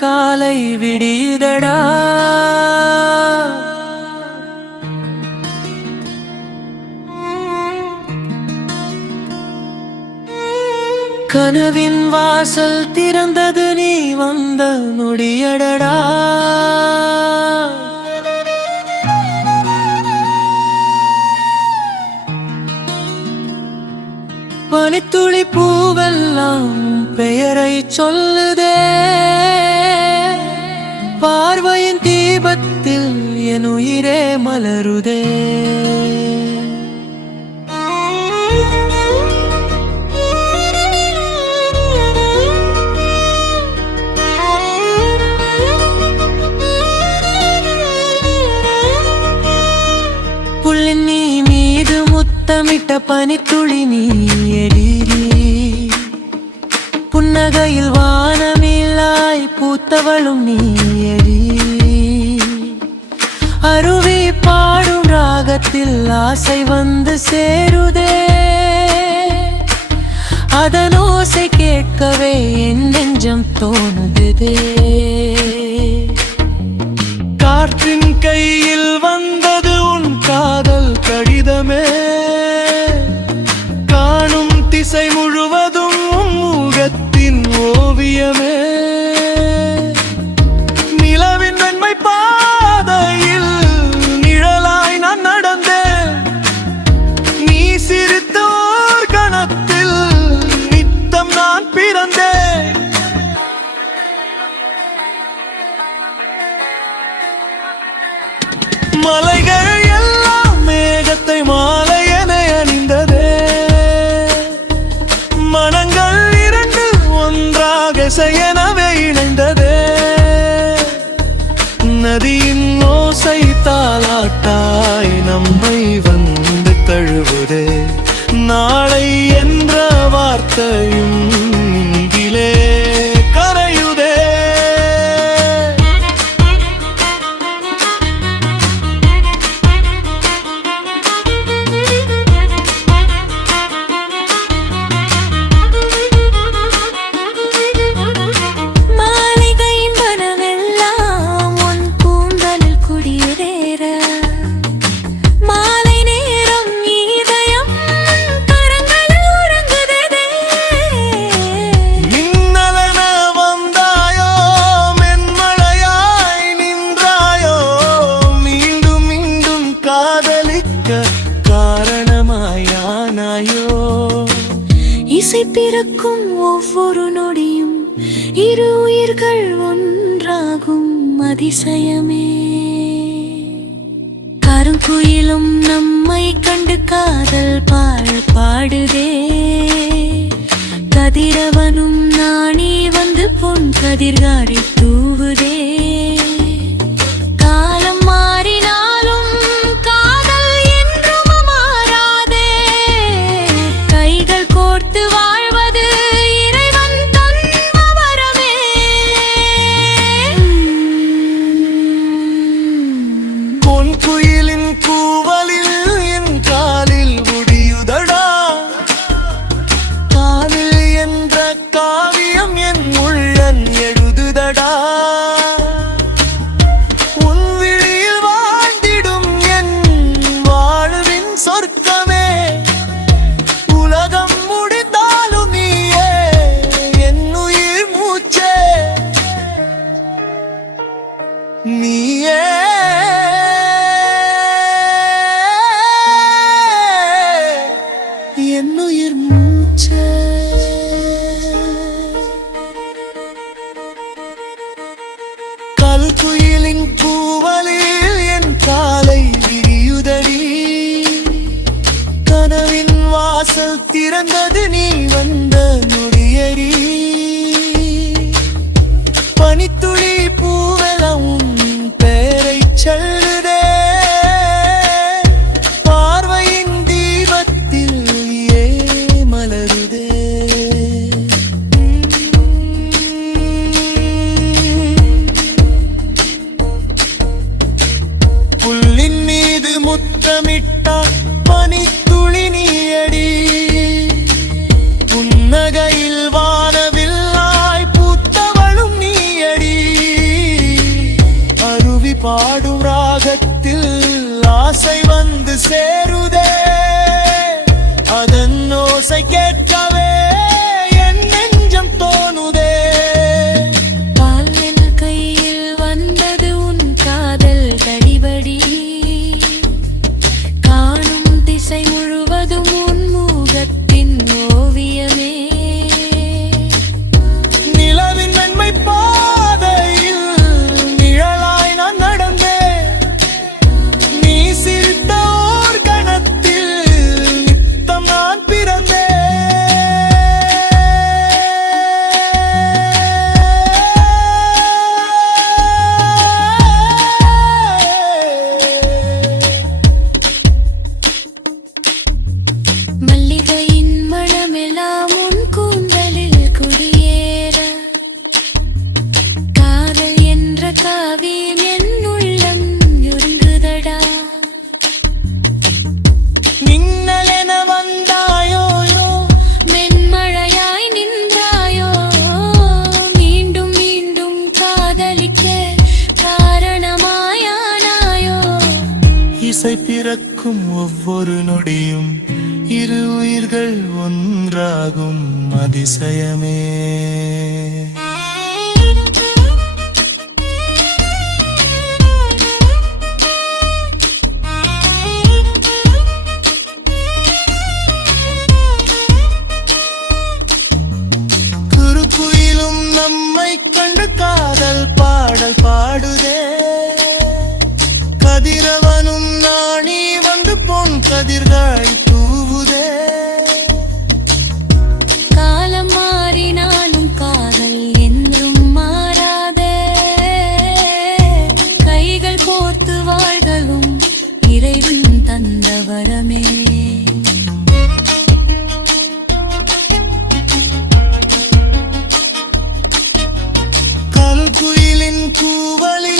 காலை விடியுதடா. கனவின் வாசல் திறந்தது நீ வந்த நொடியடடா. பனித்துளி பூவெல்லாம் பெயரை சொல்லுதே. பார்வையின் தீபத்தில் என் உயிரே மலருதே. புள்ளின் நீ மீது முத்தமிட்ட பனித்துளி நீயடி. புன்னகையில் வானமில்லாய் பூத்தவளும் நீயடி. அருவி பாடும் ராகத்தில் ஆசை வந்து சேருதே. அதன் ஓசை கேட்கவே என் நெஞ்சம் தோணுதே. காற்றின் கையில் வந்தது உன் காதல் கடிதமே. காணும் திசை முழுவதும் முகத்தின் ஓவியமே. நிலவின் வெண்மை பாதையில் நிழலாய் நான் நடந்தேன். நீ சிரித்தோர் கணத்தில் நித்தம் நான் பிறந்தேன். மலைகள் எல்லாம் மேகத்தை மாலை என அணிந்ததே. மனங்கள் இரண்டு ஒன்றாக செயனவே இணைந்ததே. நதியின் ஓசை தாலாட்டாய் நம்மை வந்து தழுவுதே. நாளை என்ற வார்த்தையும் இங்கிலே கரையுதே. இசை பிறக்கும் ஒவ்வொரு நொடியும் இரு உயிர்கள் ஒன்றாகும் அதிசயமே. கருங்குயிலும் நம்மை கண்டு காதல் பாடுதே. கதிரவனும் நாணி வந்து பொன் கதிர்காடி தூவுதே. காலம் மாறினாலும் காதல் என்றும் மாறாதே. கைகள் கோர்த்து வாழ்வது இறைவன் தந்த வரமே. பொன் குயிலின் கூவலில் என் காலில் முடியுதடா. காதல் என்ற காவியம் என் உள்ளன் எழுதுதடா. உன் விழியில் வாழ்ந்திடும் என் வாழ்வின் சொர்க்கமே. உலகம் முடிந்தாலும் நீயே என் உயிர் மூச்சே. நீயே என் உயிர் மூச்சே. கல்குயிலின் கூவலில் என் காலை விரியுதடி. கனவின் வாசல் திறந்தது நீ வந்த நொடியடி. பனித்துளி பூவெல்லாம் பேரை சொல்லுதே. பார்வையின் தீபத்தில் ஏ மலருதே. புல்லின் மீது முத்தமிட்டா பனித்துளி நீயடி. புன்னகையில் வானவில் பாடும் ராகத்தில் ஆசை வந்து சேருதே அதன் ஓசை கேட்கவே என் நெஞ்சம் தோணுதே பால் கையில் வந்தது உன் காதல் கடிபடி காணும் திசை முழுவதும் உன் முகத்தின் ஓவியமே நிலவின் மென்மை பாதையில் நிழலாய் நான் நடந்தேன் நீ சிரித்த ஓர் கணத்தில் நித்தம் நான் பிறந்தேன் மல்லிகையின் மணமெல்லாம் உன் கூந்தலில் குடியேற காதல் என்ற காவியம் என் உள்ளம் ஒருங்குதடா மின்னலென வந்தாயோ மென்மழையாய் நின்றாயோ மீண்டும் மீண்டும் காதலிக்க காரணமாயானாயோ இசை பிறக்கும் ஒவ்வொரு நொடியும் இரு உயிர்கள் ஒன்றாகும் அதிசயமே குருகுயிலும் நம்மை கண்டு காதல் பாடல் பாடுதே கதிரவனும் நாணி வந்து பொன் கதிர்கள் தூவுதே காலம் மாறினாலும் காதல் என்றும் மாறாதே கைகள் கோர்த்து வாழ்தலும் இறைவன் தந்த வரமே கல்குயிலின் கூவலில்